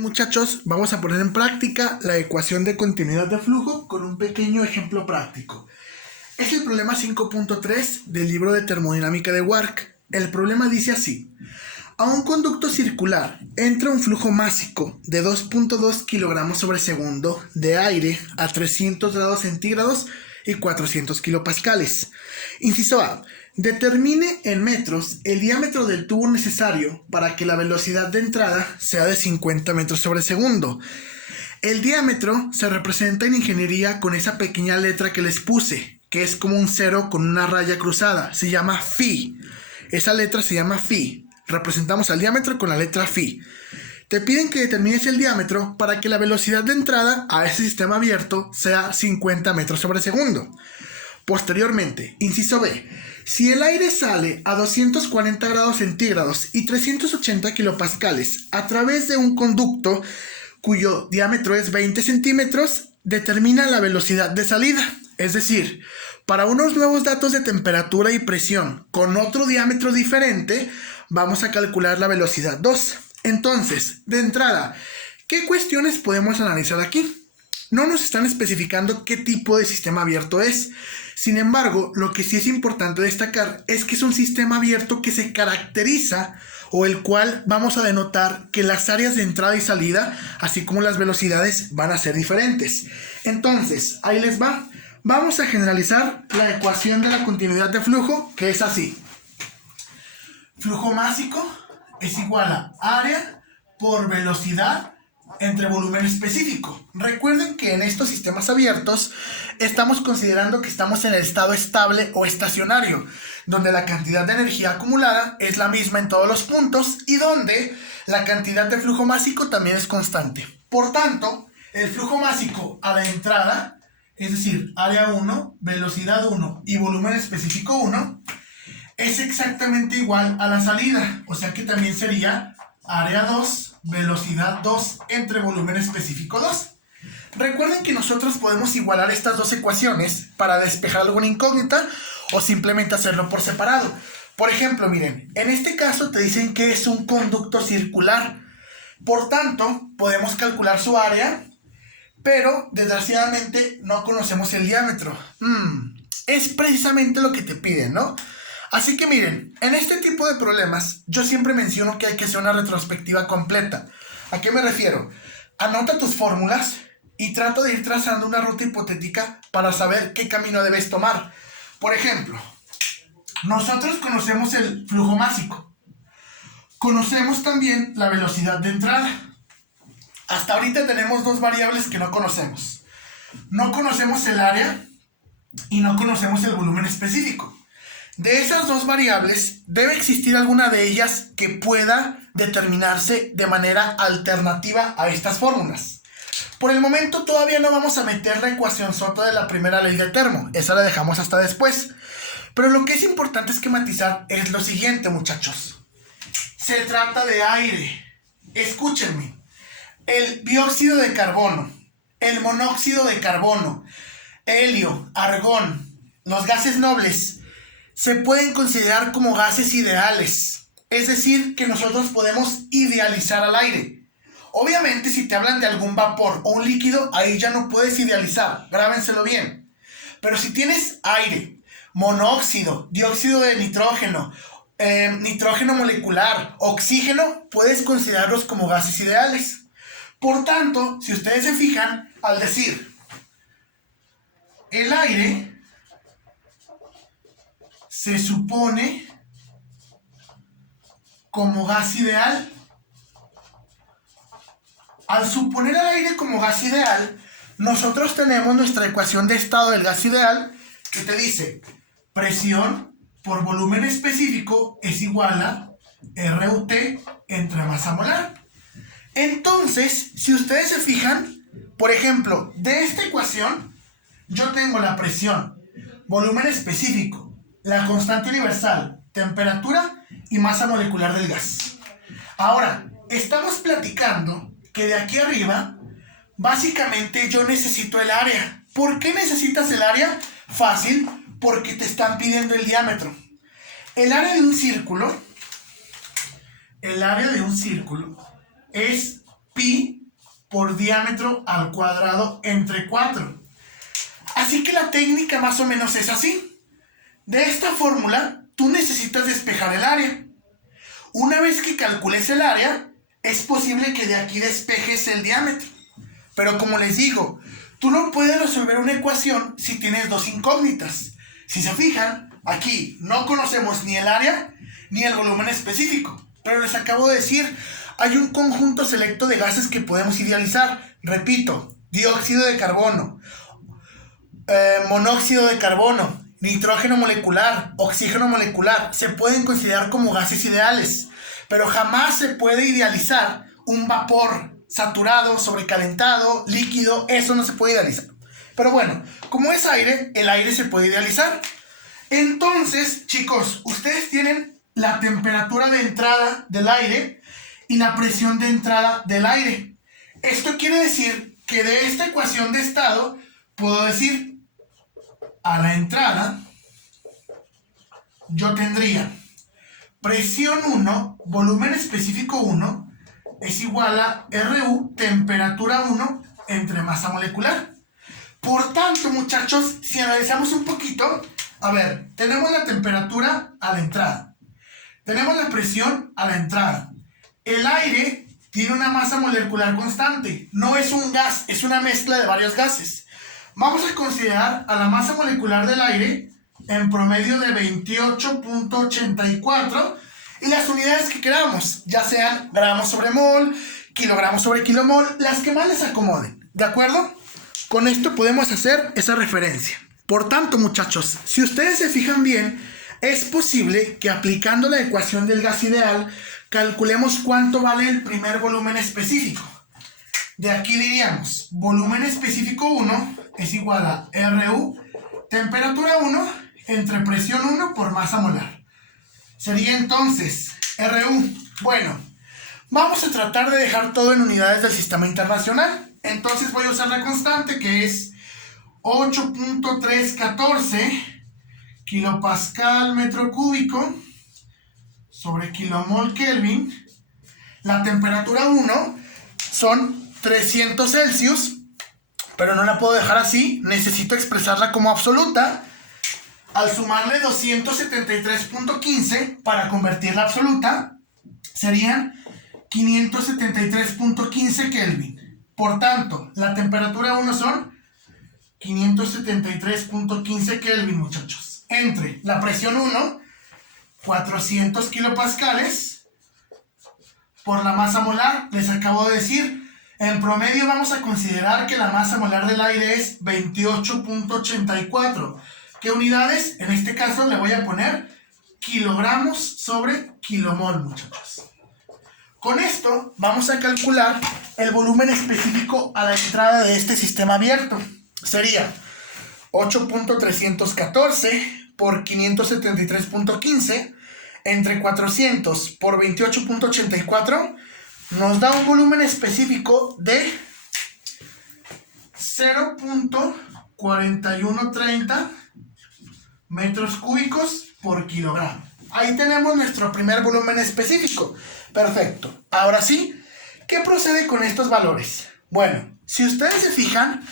Muchachos, vamos a poner en práctica la ecuación de continuidad de flujo con un pequeño ejemplo práctico. Es el problema 5.3 del libro de termodinámica de Wark. El problema dice así: a un conducto circular entra un flujo másico de 2.2 kilogramos sobre segundo de aire a 300 grados centígrados y 400 kilopascales. Inciso A: determine en metros el diámetro del tubo necesario para que la velocidad de entrada sea de 50 metros sobre segundo. El diámetro se representa en ingeniería con esa pequeña letra que les puse, que es como un cero con una raya cruzada. Se llama phi. Esa letra se llama phi. Representamos al diámetro con la letra phi. Te piden que determines el diámetro para que la velocidad de entrada a ese sistema abierto sea 50 metros sobre segundo. Posteriormente, inciso B: si el aire sale a 240 grados centígrados y 380 kilopascales a través de un conducto cuyo diámetro es 20 centímetros, determina la velocidad de salida. Es decir, para unos nuevos datos de temperatura y presión con otro diámetro diferente, vamos a calcular la velocidad 2. Entonces, de entrada, ¿qué cuestiones podemos analizar aquí? No nos están especificando qué tipo de sistema abierto es. Sin embargo, lo que sí es importante destacar es que es un sistema abierto que se caracteriza, o el cual vamos a denotar que las áreas de entrada y salida, así como las velocidades, van a ser diferentes. Entonces, ahí les va. Vamos a generalizar la ecuación de la continuidad de flujo, que es así: flujo másico es igual a área por velocidad entre volumen específico. Recuerden que en estos sistemas abiertos estamos considerando que estamos en el estado estable o estacionario, donde la cantidad de energía acumulada es la misma en todos los puntos y donde la cantidad de flujo másico también es constante. Por tanto, el flujo másico a la entrada, es decir, área 1, velocidad 1 y volumen específico 1, es exactamente igual a la salida, o sea que también sería área 2, velocidad 2 entre volumen específico 2. Recuerden que nosotros podemos igualar estas dos ecuaciones para despejar alguna incógnita o simplemente hacerlo por separado. Por ejemplo, miren, en este caso te dicen que es un conducto circular. Por tanto, podemos calcular su área, pero desgraciadamente no conocemos el diámetro. Es precisamente lo que te piden, ¿no? Así que miren, en este tipo de problemas yo siempre menciono que hay que hacer una retrospectiva completa. ¿A qué me refiero? Anota tus fórmulas y trata de ir trazando una ruta hipotética para saber qué camino debes tomar. Por ejemplo, nosotros conocemos el flujo másico. Conocemos también la velocidad de entrada. Hasta ahorita tenemos dos variables que no conocemos. No conocemos el área y no conocemos el volumen específico. De esas dos variables, debe existir alguna de ellas que pueda determinarse de manera alternativa a estas fórmulas. Por el momento todavía no vamos a meter la ecuación sota de la primera ley de termo, esa la dejamos hasta después. Pero lo que es importante esquematizar es lo siguiente, muchachos. Se trata de aire. Escúchenme. El dióxido de carbono, el monóxido de carbono, helio, argón, los gases nobles, se pueden considerar como gases ideales. Es decir, que nosotros podemos idealizar al aire. Obviamente, si te hablan de algún vapor o un líquido, ahí ya no puedes idealizar. Grábenselo bien. Pero si tienes aire, monóxido, dióxido de nitrógeno, nitrógeno molecular, oxígeno, puedes considerarlos como gases ideales. Por tanto, si ustedes se fijan, al decir el aire se supone como gas ideal. Al suponer al aire como gas ideal, nosotros tenemos nuestra ecuación de estado del gas ideal que te dice presión por volumen específico es igual a RUT entre masa molar. Entonces, si ustedes se fijan, por ejemplo, de esta ecuación, yo tengo la presión, volumen específico, la constante universal, temperatura y masa molecular del gas. Ahora, estamos platicando que de aquí arriba, básicamente yo necesito el área. ¿Por qué necesitas el área? Fácil, porque te están pidiendo el diámetro. El área de un círculo es pi por diámetro al cuadrado entre 4. Así que la técnica más o menos es así. De esta fórmula, tú necesitas despejar el área. Una vez que calcules el área, es posible que de aquí despejes el diámetro. Pero como les digo, tú no puedes resolver una ecuación si tienes dos incógnitas. Si se fijan, aquí no conocemos ni el área ni el volumen específico. Pero les acabo de decir, hay un conjunto selecto de gases que podemos idealizar. Repito, dióxido de carbono, monóxido de carbono, nitrógeno molecular, oxígeno molecular. Se pueden considerar como gases ideales, pero jamás se puede idealizar un vapor saturado, sobrecalentado, líquido. Eso no se puede idealizar. Pero bueno, como es aire, el aire se puede idealizar. Entonces, chicos, ustedes tienen la temperatura de entrada del aire y la presión de entrada del aire. Esto quiere decir que de esta ecuación de estado puedo decir, a la entrada yo tendría presión 1, volumen específico 1 es igual a RU, temperatura 1 entre masa molecular. Por tanto, muchachos, si analizamos un poquito, a ver, tenemos la temperatura a la entrada, tenemos la presión a la entrada. El aire tiene una masa molecular constante, no es un gas, es una mezcla de varios gases. Vamos a considerar a la masa molecular del aire en promedio de 28.84 y las unidades que queramos, ya sean gramos sobre mol, kilogramos sobre kilomol, las que más les acomoden, ¿de acuerdo? Con esto podemos hacer esa referencia. Por tanto, muchachos, si ustedes se fijan bien, es posible que aplicando la ecuación del gas ideal, calculemos cuánto vale el primer volumen específico. De aquí diríamos, volumen específico 1 es igual a RU, temperatura 1 entre presión 1 por masa molar. Sería entonces RU. Bueno, vamos a tratar de dejar todo en unidades del sistema internacional. Entonces voy a usar la constante que es 8.314 kilopascal metro cúbico sobre kilomol Kelvin. La temperatura 1 son 300 Celsius, pero no la puedo dejar así, necesito expresarla como absoluta. Al sumarle 273.15 para convertirla a absoluta, serían 573.15 Kelvin. Por tanto, la temperatura 1 son 573.15 Kelvin, muchachos. Entre la presión 1, 400 kilopascales, por la masa molar, les acabo de decir, en promedio vamos a considerar que la masa molar del aire es 28.84. ¿Qué unidades? En este caso le voy a poner kilogramos sobre kilomol, muchachos. Con esto vamos a calcular el volumen específico a la entrada de este sistema abierto. Sería 8.314 por 573.15 entre 400 por 28.84 nos da un volumen específico de 0.4130 metros cúbicos por kilogramo. Ahí tenemos nuestro primer volumen específico. Perfecto. Ahora sí, ¿qué procede con estos valores? Bueno, si ustedes se fijan,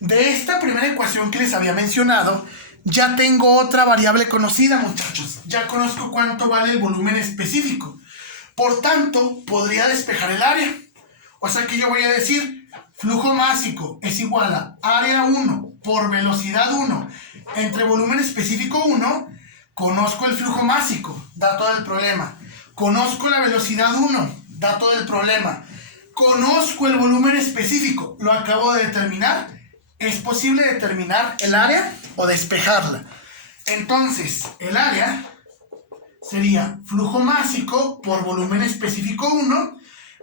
de esta primera ecuación que les había mencionado, ya tengo otra variable conocida, muchachos. Ya conozco cuánto vale el volumen específico. Por tanto, podría despejar el área. O sea que yo voy a decir, flujo másico es igual a área 1 por velocidad 1 entre volumen específico 1. Conozco el flujo másico, dato del problema. Conozco la velocidad 1, dato del problema. Conozco el volumen específico, lo acabo de determinar. Es posible determinar el área o despejarla. Entonces, el área sería flujo másico por volumen específico 1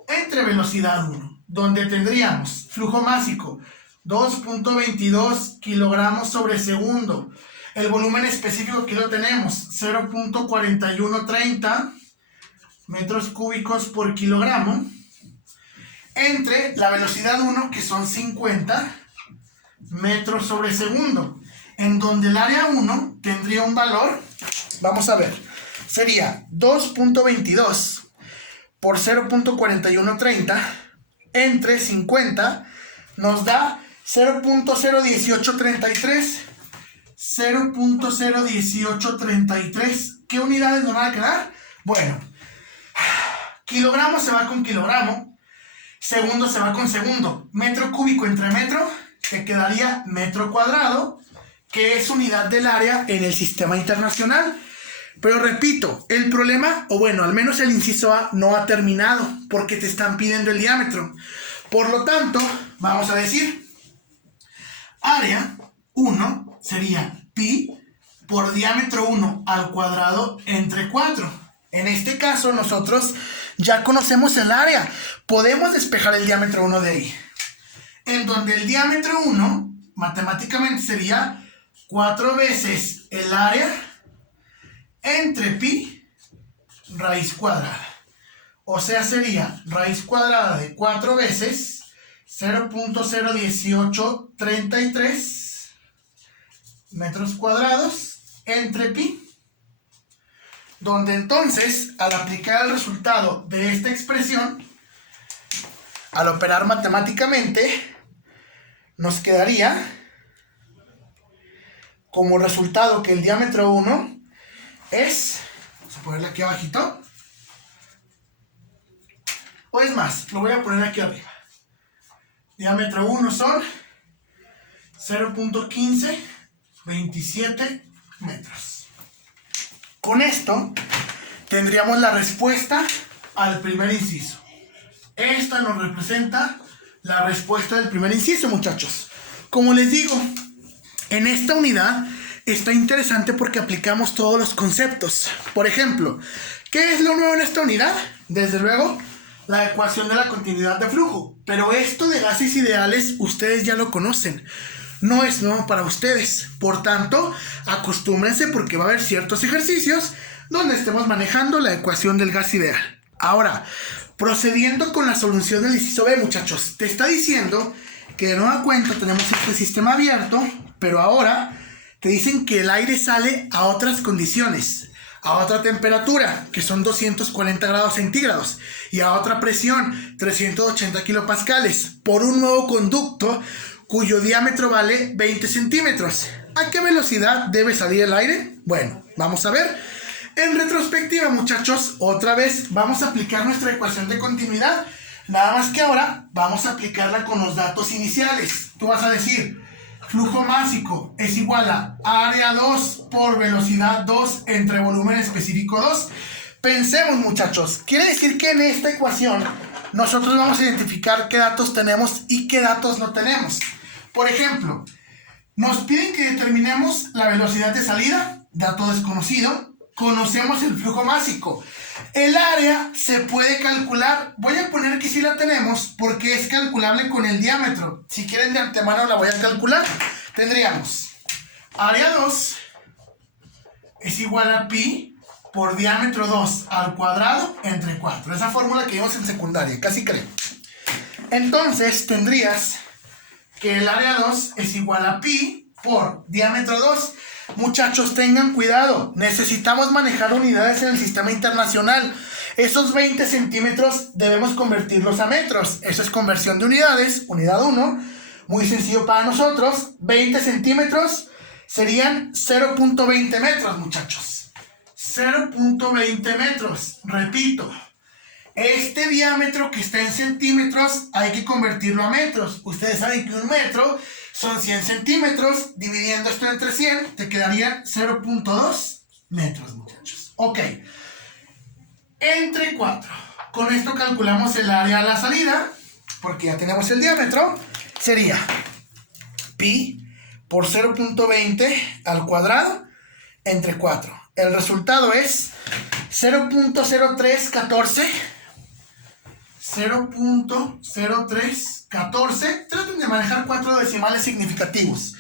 entre velocidad 1, donde tendríamos flujo másico 2.22 kilogramos sobre segundo. El volumen específico aquí lo tenemos, 0.4130 metros cúbicos por kilogramo, entre la velocidad 1, que son 50 metros sobre segundo, en donde el área 1 tendría un valor, vamos a ver, sería 2.22 por 0.4130 entre 50 nos da 0.01833. 0.01833. ¿Qué unidades nos van a quedar? Bueno, kilogramo se va con kilogramo, segundo se va con segundo, metro cúbico entre metro, te quedaría metro cuadrado, que es unidad del área en el sistema internacional. Pero repito, el problema, o bueno, al menos el inciso A no ha terminado, porque te están pidiendo el diámetro. Por lo tanto, vamos a decir, área 1 sería pi por diámetro 1 al cuadrado entre 4. En este caso, nosotros ya conocemos el área. Podemos despejar el diámetro 1 de ahí. En donde el diámetro 1, matemáticamente sería 4 veces el área entre pi raíz cuadrada. O sea, sería raíz cuadrada de 4 veces 0.01833 metros cuadrados entre pi, donde entonces al aplicar el resultado de esta expresión, al operar matemáticamente, nos quedaría como resultado que el diámetro 1 es, vamos a ponerle aquí abajito, o es más, lo voy a poner aquí arriba. Diámetro 1 son 0.1527 metros. Con esto tendríamos la respuesta al primer inciso. Esta nos representa la respuesta del primer inciso, muchachos. Como les digo, en esta unidad está interesante porque aplicamos todos los conceptos. Por ejemplo, ¿qué es lo nuevo en esta unidad? Desde luego, la ecuación de la continuidad de flujo. Pero esto de gases ideales, ustedes ya lo conocen. No es nuevo para ustedes. Por tanto, acostúmbrense porque va a haber ciertos ejercicios donde estemos manejando la ecuación del gas ideal. Ahora, procediendo con la solución del inciso B, muchachos. Te está diciendo que de nueva cuenta tenemos este sistema abierto, pero ahora te dicen que el aire sale a otras condiciones, a otra temperatura, que son 240 grados centígrados, y a otra presión, 380 kilopascales, por un nuevo conducto cuyo diámetro vale 20 centímetros. ¿A qué velocidad debe salir el aire? Bueno, vamos a ver. En retrospectiva, muchachos, otra vez vamos a aplicar nuestra ecuación de continuidad. Nada más que ahora vamos a aplicarla con los datos iniciales. Tú vas a decir, flujo másico es igual a área 2 por velocidad 2 entre volumen específico 2. Pensemos, muchachos, quiere decir que en esta ecuación nosotros vamos a identificar qué datos tenemos y qué datos no tenemos. Por ejemplo, nos piden que determinemos la velocidad de salida, dato desconocido. Conocemos el flujo másico. El área se puede calcular. Voy a poner que sí la tenemos porque es calculable con el diámetro. Si quieren de antemano la voy a calcular. Tendríamos área 2 es igual a pi por diámetro 2 al cuadrado entre 4. Esa fórmula que vimos en secundaria, casi creo. Entonces tendrías que el área 2 es igual a pi por diámetro 2. Muchachos, tengan cuidado. Necesitamos manejar unidades en el sistema internacional. Esos 20 centímetros debemos convertirlos a metros. Eso es conversión de unidades. Unidad 1. Muy sencillo para nosotros. 20 centímetros serían 0.20 metros, muchachos. 0.20 metros. Repito. Este diámetro que está en centímetros hay que convertirlo a metros. Ustedes saben que un metro son 100 centímetros. Dividiendo esto entre 100 te quedarían 0.2 metros, muchachos. Ok. Entre 4. Con esto calculamos el área a la salida, porque ya tenemos el diámetro. Sería pi por 0.20 al cuadrado entre 4. El resultado es 0.0314. 0.0314. Traten de manejar 4 decimales significativos.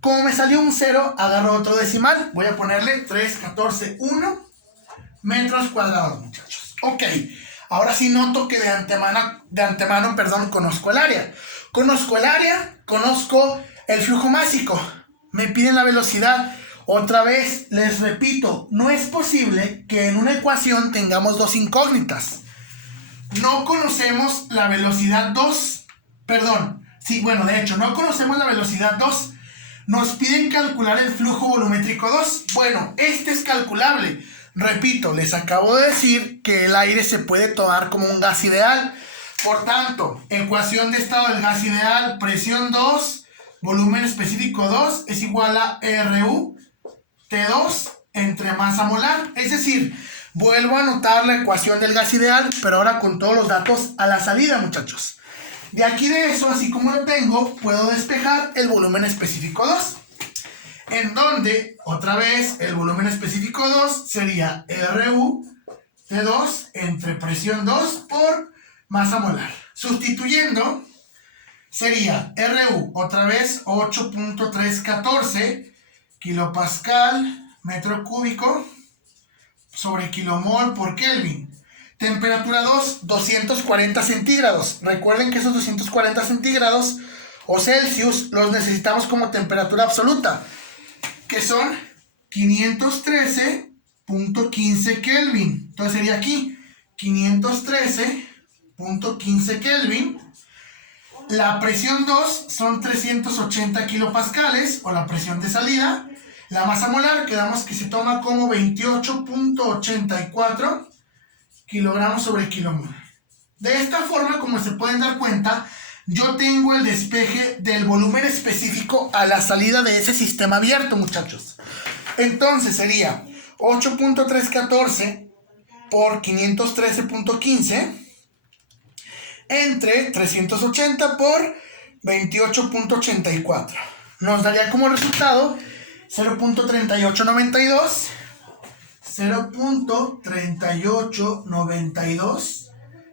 Como me salió un 0, agarro otro decimal. Voy a ponerle 314.1 metros cuadrados, muchachos. Ok. Ahora sí noto que de antemano, conozco el área. Conozco el área, conozco el flujo másico. Me piden la velocidad. Otra vez, les repito, no es posible que en una ecuación tengamos dos incógnitas. no conocemos la velocidad 2. Perdón, sí, bueno, de hecho, no conocemos la velocidad 2. Nos piden calcular el flujo volumétrico 2. Bueno, este es calculable. Repito, les acabo de decir que el aire se puede tomar como un gas ideal. Por tanto, ecuación de estado del gas ideal, presión 2, volumen específico 2 es igual a RU T2 entre masa molar. Es decir, vuelvo a anotar la ecuación del gas ideal, pero ahora con todos los datos a la salida, muchachos. De aquí de eso, así como lo tengo, puedo despejar el volumen específico 2. En donde, otra vez, el volumen específico 2 sería RU T2 entre presión 2 por masa molar. Sustituyendo, sería RU, otra vez, 8.314 kilopascal metro cúbico sobre kilomol por Kelvin. Temperatura 2, 240 centígrados. Recuerden que esos 240 centígrados o Celsius los necesitamos como temperatura absoluta, que son 513.15 Kelvin. Entonces sería aquí 513.15 Kelvin. La presión 2 son 380 kilopascales, o la presión de salida. La masa molar, quedamos que se toma como 28.84 kilogramos sobre kilomol. De esta forma, como se pueden dar cuenta, yo tengo el despeje del volumen específico a la salida de ese sistema abierto, muchachos. Entonces sería 8.314 por 513.15 entre 380 por 28.84. Nos daría como resultado 0.3892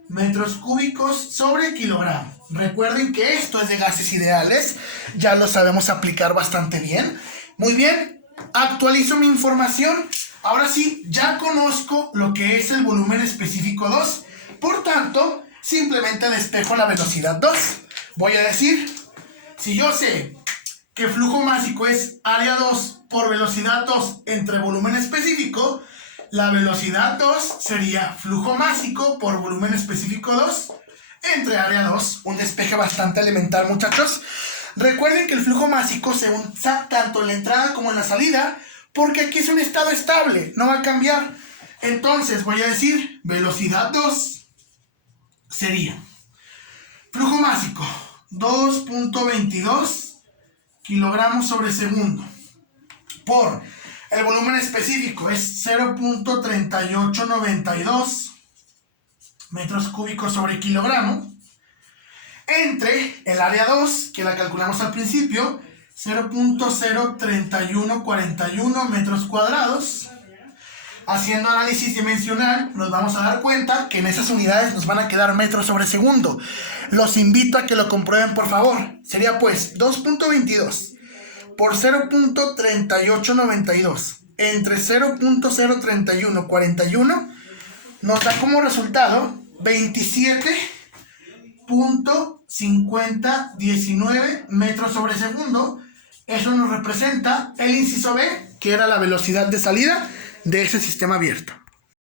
metros cúbicos sobre kilogramo. Recuerden que esto es de gases ideales, ya lo sabemos aplicar bastante bien. Muy bien, actualizo mi información. Ahora sí, ya conozco lo que es el volumen específico 2. Por tanto, simplemente despejo la velocidad 2. Voy a decir, si yo sé que flujo másico es área 2 por velocidad 2 entre volumen específico, la velocidad 2 sería flujo másico por volumen específico 2 entre área 2. Un despeje bastante elemental, muchachos. Recuerden que el flujo másico se usa tanto en la entrada como en la salida, porque aquí es un estado estable, no va a cambiar. Entonces voy a decir, velocidad 2 sería flujo másico 2.22 kilogramos sobre segundo por el volumen específico es 0.3892 metros cúbicos sobre kilogramo entre el área 2, que la calculamos al principio, 0.03141 metros cuadrados. Haciendo análisis dimensional, nos vamos a dar cuenta que en esas unidades nos van a quedar metros sobre segundo. Los invito a que lo comprueben, por favor. Sería pues 2.22 por 0.3892 entre 0.03141 nos da como resultado 27.5019 metros sobre segundo. Eso nos representa el inciso B, que era la velocidad de salida de ese sistema abierto.